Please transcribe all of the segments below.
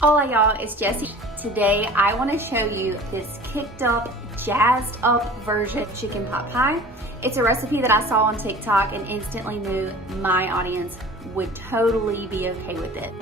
Hola y'all, it's Jessie. Today I want to show you this kicked up, jazzed up version of chicken pot pie. It's a recipe that I saw on TikTok and instantly knew my audience would totally be okay with it.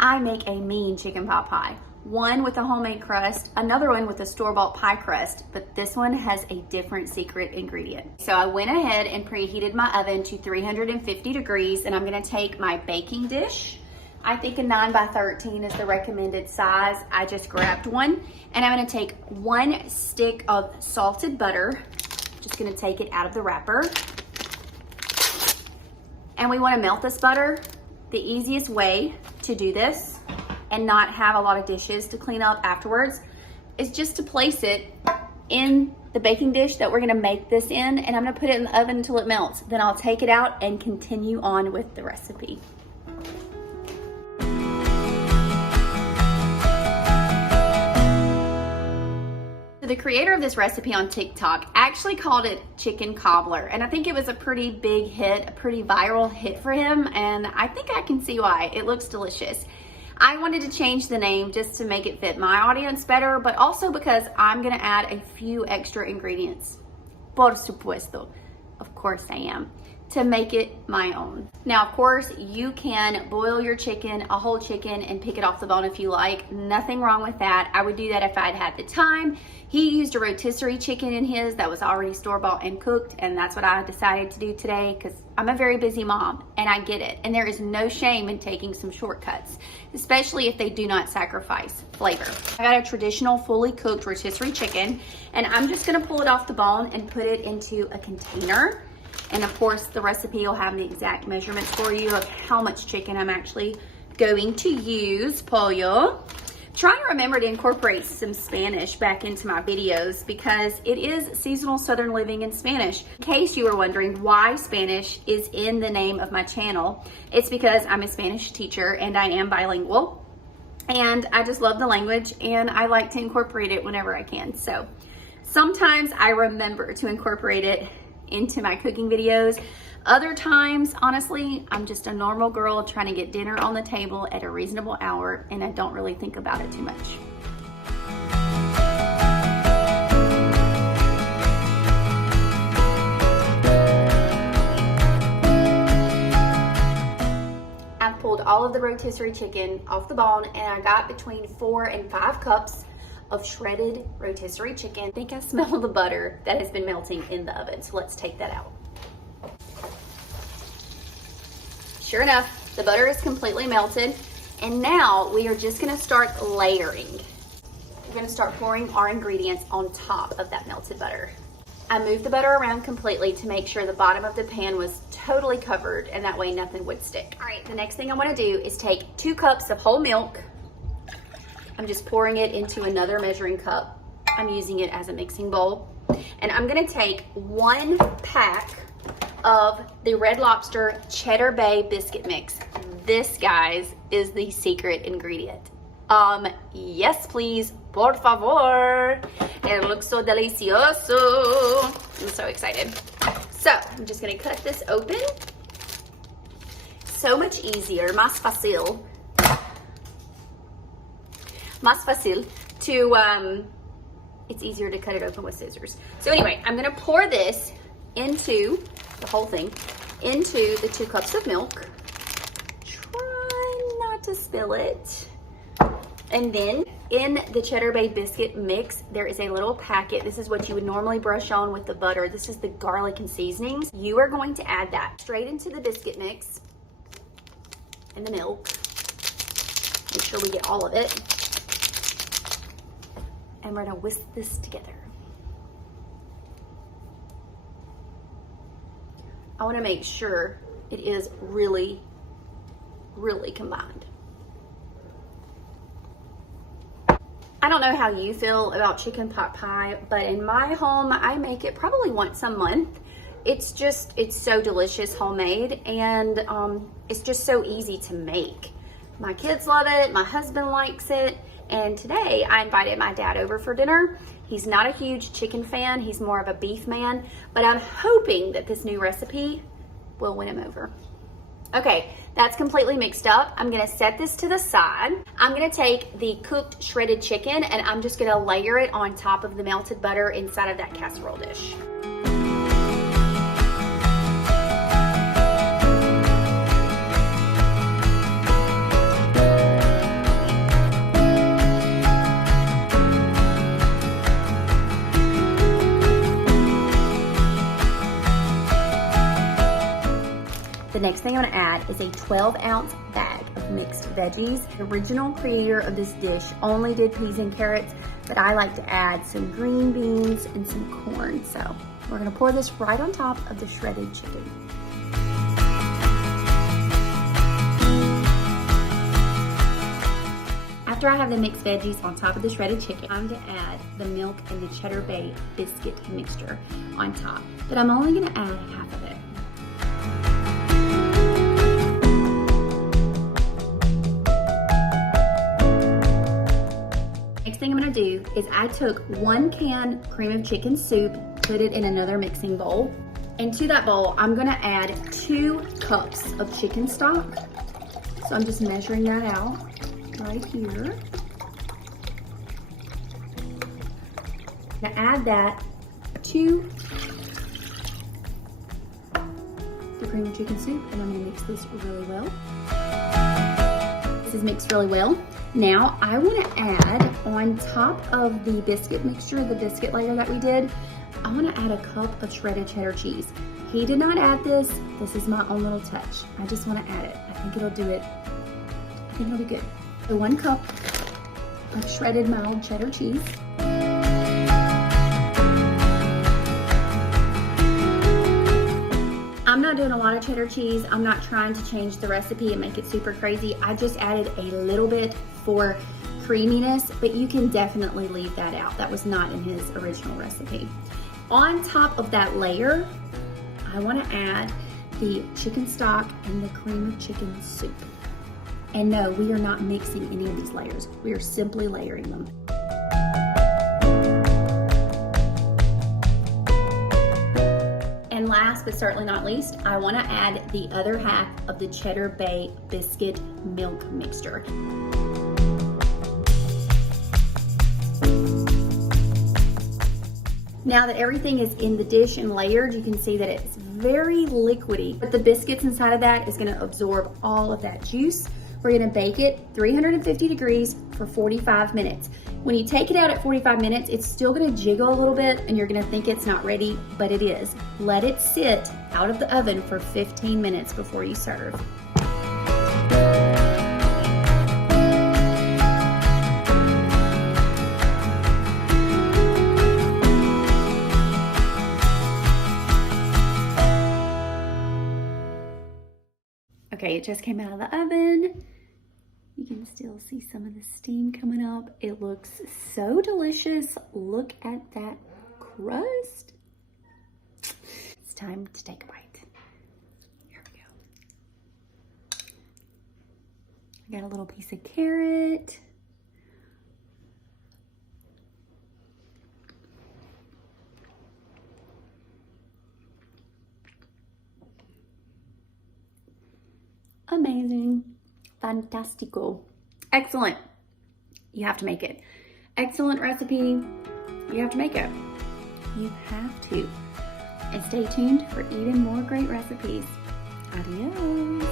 I make a mean chicken pot pie. One with a homemade crust, another one with a store-bought pie crust, but this one has a different secret ingredient. So I went ahead and preheated my oven to 350 degrees, and I'm gonna take my baking dish. I think a 9 by 13 is the recommended size. I just grabbed one, and I'm gonna take 1 stick of salted butter. Just gonna take it out of the wrapper. And we wanna melt this butter. The easiest way to do this and not have a lot of dishes to clean up afterwards is just to place it in the baking dish that we're gonna make this in, and I'm gonna put it in the oven until it melts. Then I'll take it out and continue on with the recipe. The creator of this recipe on TikTok actually called it chicken cobbler, and I think it was a pretty big hit, a pretty viral hit for him, and I think I can see why. It looks delicious. I wanted to change the name just to make it fit my audience better, but also because I'm gonna add a few extra ingredients. Por supuesto, of course I am, to make it my own. Now, of course, you can boil your chicken, a whole chicken, and pick it off the bone if you like. Nothing wrong with that. I would do that if I'd had the time. He used a rotisserie chicken in his that was already store-bought and cooked, and that's what I decided to do today because I'm a very busy mom, and I get it. And there is no shame in taking some shortcuts, especially if they do not sacrifice flavor. I got a traditional fully cooked rotisserie chicken, and I'm just gonna pull it off the bone and put it into a container. And of course, the recipe will have the exact measurements for you of how much chicken I'm actually going to use. Pollo. Trying to remember to incorporate some Spanish back into my videos because it is seasonal Southern living in Spanish. In case you were wondering why Spanish is in the name of my channel, it's because I'm a Spanish teacher and I am bilingual. And I just love the language and I like to incorporate it whenever I can. So sometimes I remember to incorporate it into my cooking videos. Other times, honestly, I'm just a normal girl trying to get dinner on the table at a reasonable hour, and I don't really think about it too much. I've pulled all of the rotisserie chicken off the bone, and I got between 4 and 5 cups of shredded rotisserie chicken. I think I smell the butter that has been melting in the oven, so let's take that out. Sure enough, the butter is completely melted, and now we are just gonna start layering. We're gonna start pouring our ingredients on top of that melted butter. I moved the butter around completely to make sure the bottom of the pan was totally covered, and that way nothing would stick. All right, the next thing I wanna do is take 2 cups of whole milk. I'm just pouring it into another measuring cup. I'm using it as a mixing bowl. And I'm gonna take 1 pack of the Red Lobster Cheddar Bay Biscuit mix. This, guys, is the secret ingredient. Yes, please, por favor. It looks so delicioso. I'm so excited. So I'm just gonna cut this open. So much easier, más fácil to, it's easier to cut it open with scissors. So anyway, I'm gonna pour this into, the whole thing, into the 2 cups of milk. Try not to spill it. And then in the Cheddar Bay Biscuit mix, there is a little packet. This is what you would normally brush on with the butter. This is the garlic and seasonings. You are going to add that straight into the biscuit mix and the milk. Make sure we get all of it. And we're gonna whisk this together. I wanna make sure it is really, really combined. I don't know how you feel about chicken pot pie, but in my home, I make it probably once a month. It's so delicious, homemade, and it's just so easy to make. My kids love it, my husband likes it, and today I invited my dad over for dinner. He's not a huge chicken fan, he's more of a beef man, but I'm hoping that this new recipe will win him over. Okay, that's completely mixed up. I'm gonna set this to the side. I'm gonna take the cooked shredded chicken and I'm just gonna layer it on top of the melted butter inside of that casserole dish. The next thing I'm gonna add is a 12-ounce bag of mixed veggies. The original creator of this dish only did peas and carrots, but I like to add some green beans and some corn. So we're gonna pour this right on top of the shredded chicken. After I have the mixed veggies on top of the shredded chicken, I'm gonna add the milk and the Cheddar Bay Biscuit mixture on top, but I'm only gonna add half of it. Next thing I'm gonna do is I took 1 can cream of chicken soup, put it in another mixing bowl. And to that bowl, I'm gonna add 2 cups of chicken stock. So I'm just measuring that out right here. I'm gonna add that to the cream of chicken soup and I'm gonna mix this really well. This is mixed really well. Now I wanna add on top of the biscuit mixture, the biscuit layer that we did, I wanna add a cup of shredded cheddar cheese. He did not add this. This is my own little touch. I just wanna add it. I think it'll do it. I think it'll be good. So 1 cup of shredded mild cheddar cheese. I'm not doing a lot of cheddar cheese. I'm not trying to change the recipe and make it super crazy. I just added a little bit for creaminess, but you can definitely leave that out. That was not in his original recipe. On top of that layer, I wanna add the chicken stock and the cream of chicken soup. And no, we are not mixing any of these layers. We are simply layering them. And last but certainly not least, I wanna add the other half of the Cheddar Bay Biscuit milk mixture. Now that everything is in the dish and layered, you can see that it's very liquidy, but the biscuits inside of that is gonna absorb all of that juice. We're gonna bake it 350 degrees for 45 minutes. When you take it out at 45 minutes, it's still gonna jiggle a little bit and you're gonna think it's not ready, but it is. Let it sit out of the oven for 15 minutes before you serve. Okay, it just came out of the oven. You can still see some of the steam coming up. It looks so delicious. Look at that crust. It's time to take a bite. Here we go. I got a little piece of carrot. Amazing. Fantastico. Excellent. You have to make it. Excellent recipe. You have to make it. You have to. And stay tuned for even more great recipes. Adios.